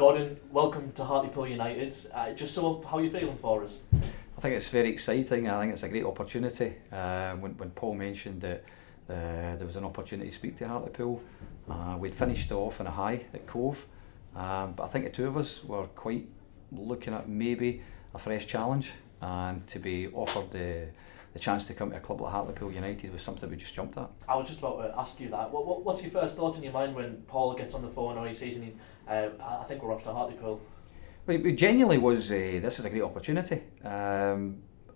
Gordon, welcome to Hartlepool United. Just so how are you feeling for us? I think it's very exciting. I think it's a great opportunity. When Paul mentioned that there was an opportunity to speak to Hartlepool, we'd finished off in a high at Cove, but I think the two of us were quite looking at maybe a fresh challenge, and to be offered the chance to come to a club like Hartlepool United was something we just jumped at. I was just about to ask you that. What's your first thought in your mind when Paul gets on the phone or he sees and I think we're off to Hartlepool? It genuinely was, this is a great opportunity. I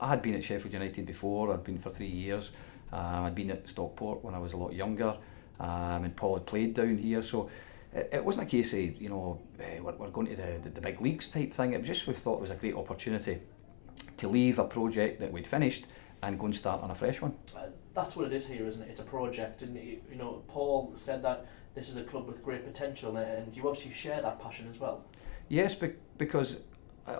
had been at Sheffield United before. I'd been for 3 years. I'd been at Stockport when I was a lot younger, and Paul had played down here, so it wasn't a case of we're going to the big leagues type thing. It was just, we thought it was a great opportunity to leave a project that we'd finished and go and start on a fresh one. That's what it is here, isn't it? It's a project, and Paul said that this is a club with great potential, and you obviously share that passion as well. Yes, because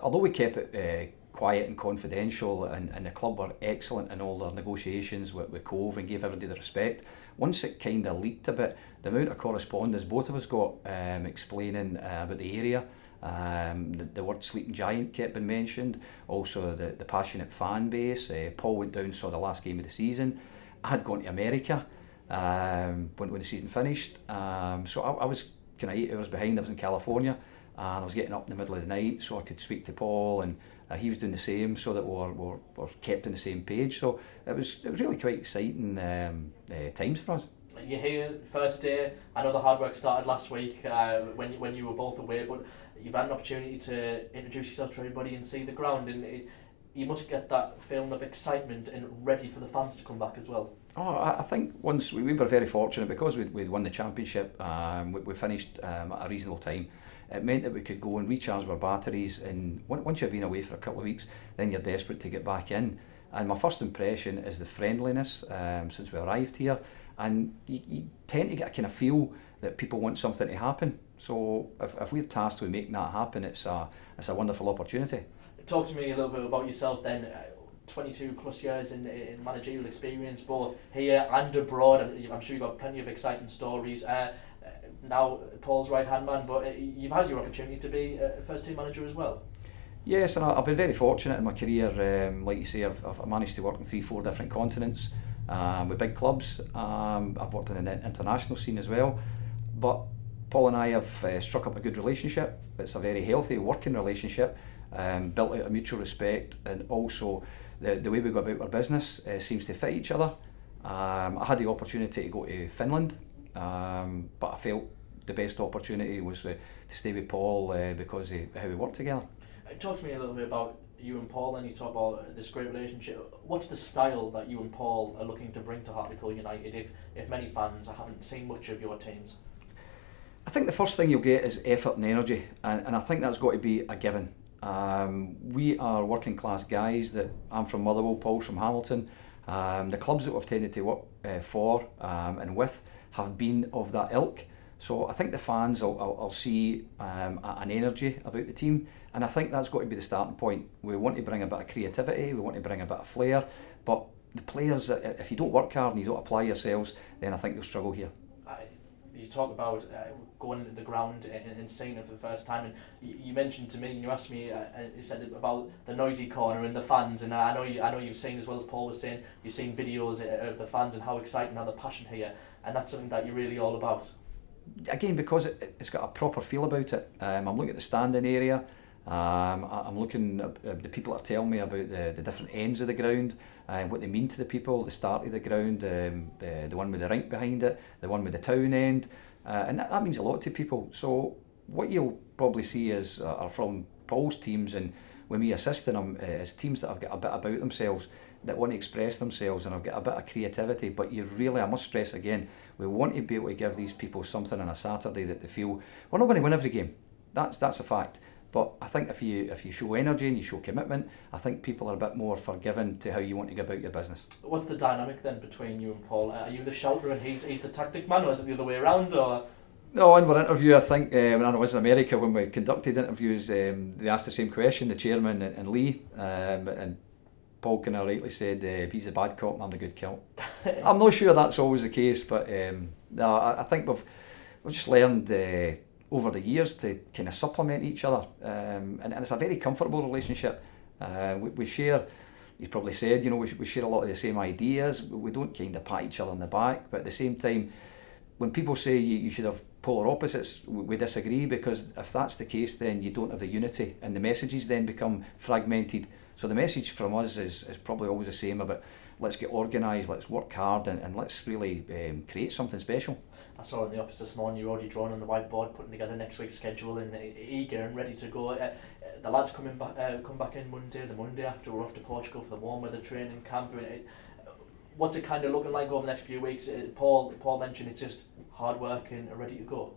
although we kept it quiet and confidential, and the club were excellent in all their negotiations with Cove and gave everybody the respect, once it kind of leaked a bit, the amount of correspondence both of us got explaining about the area, the word sleeping giant kept being mentioned, also the passionate fan base. Paul went down, saw the last game of the season. I had gone to America when the season finished, so I was kind of 8 hours behind. I was in California, and I was getting up in the middle of the night so I could speak to Paul, and he was doing the same, so that we're kept on the same page. So it was really quite exciting times for us. You're here, first day. I know the hard work started last week when you were both away, but you've had an opportunity to introduce yourself to everybody and see the ground, and you must get that feeling of excitement and ready for the fans to come back as well. Oh, I think once we were very fortunate because we'd won the championship. We finished at a reasonable time. It meant that we could go and recharge our batteries, and once you've been away for a couple of weeks, then you're desperate to get back in. And my first impression is the friendliness since we arrived here, and you tend to get a kind of feel that people want something to happen. So if we're tasked with making that happen, it's a wonderful opportunity. Talk to me a little bit about yourself then. 22 plus years in managerial experience, both here and abroad, and I'm sure you've got plenty of exciting stories. Now Paul's right hand man, but you've had your opportunity to be a first team manager as well. Yes, and I've been very fortunate in my career. Like you say, I've managed to work in 3-4 different continents with big clubs. I've worked in the international scene as well, but Paul and I have struck up a good relationship. It's a very healthy working relationship, built out of mutual respect, and also the way we go about our business seems to fit each other. I had the opportunity to go to Finland, but I felt the best opportunity was to stay with Paul because of how we work together. Talk to me a little bit about you and Paul, and you talk about this great relationship. What's the style that you and Paul are looking to bring to Hartlepool United if many fans haven't seen much of your teams? I think the first thing you'll get is effort and energy, and I think that's got to be a given. We are working class guys. That I'm from Motherwell, Paul's from Hamilton. The clubs that we've tended to work for and with have been of that ilk. So I think the fans will see an energy about the team, and I think that's got to be the starting point. We want to bring a bit of creativity, we want to bring a bit of flair, but the players, if you don't work hard and you don't apply yourselves, then I think you'll struggle here. You talk about going to the ground and seeing it for the first time, and you mentioned to me, and you asked me, you said about the noisy corner and the fans, and I know you've seen, as well as Paul was saying, you've seen videos of the fans and how exciting, how the passion here, and that's something that you're really all about. Again, because it's got a proper feel about it. I'm looking at the standing area. I'm looking at the people that are telling me about the different ends of the ground, what they mean to the people, the start of the ground, the one with the rink behind it, the one with the town end, and that means a lot to people. So what you'll probably see are from Paul's teams, and when we assist them, is teams that have got a bit about themselves, that want to express themselves and have got a bit of creativity. But I must stress again, we want to be able to give these people something on a Saturday that they feel we're not going to win every game. That's a fact. But I think if you show energy and you show commitment, I think people are a bit more forgiving to how you want to go about your business. What's the dynamic then between you and Paul? Are you the shouter and he's the tactic man, or is it the other way around? Or no, in our interview, I think when I was in America, when we conducted interviews, they asked the same question, the chairman and Lee, and Paul kind of rightly said he's the bad cop and I'm the good cop. I'm not sure that's always the case, but no, I think we've just learned over the years to kind of supplement each other, and it's a very comfortable relationship. We share, you probably said, you know, we share a lot of the same ideas. We don't kind of pat each other on the back, but at the same time, when people say you should have polar opposites, we disagree, because if that's the case, then you don't have the unity, and the messages then become fragmented. So the message from us is probably always the same about, let's get organised, let's work hard, and let's really create something special. I saw in the office this morning you're already drawing on the whiteboard, putting together next week's schedule, and eager and ready to go. The lads come back in Monday, the Monday after. We're off to Portugal for the warm weather training camp. What's it kind of looking like over the next few weeks? Paul mentioned it's just hard work and ready to go.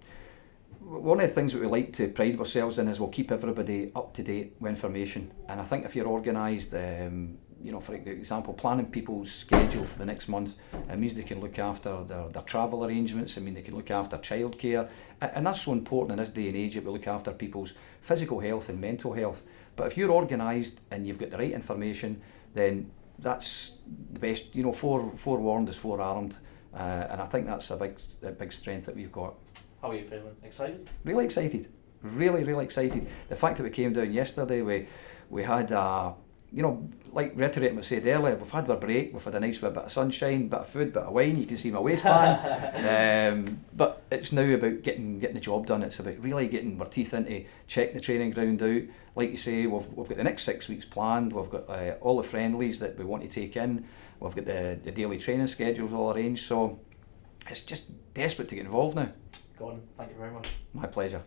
One of the things that we like to pride ourselves in is we'll keep everybody up to date with information, and I think if you're organised, you know, for example, planning people's schedule for the next month, it means they can look after their travel arrangements. I mean, they can look after childcare, and that's so important in this day and age, that we look after people's physical health and mental health. But if you're organised and you've got the right information, then that's the best. You know, forewarned is forearmed, and I think that's a big strength that we've got. How are you feeling? Excited? Really excited. Really excited. The fact that we came down yesterday, we had you know, like reiterating what I said earlier, we've had our break, we've had a nice bit of sunshine, bit of food, bit of wine, you can see my waistband. But it's now about getting the job done. It's about really getting our teeth into checking the training ground out. Like you say, we've got the next 6 weeks planned, we've got all the friendlies that we want to take in, we've got the daily training schedules all arranged, so it's just desperate to get involved now. Gordon, thank you very much. My pleasure.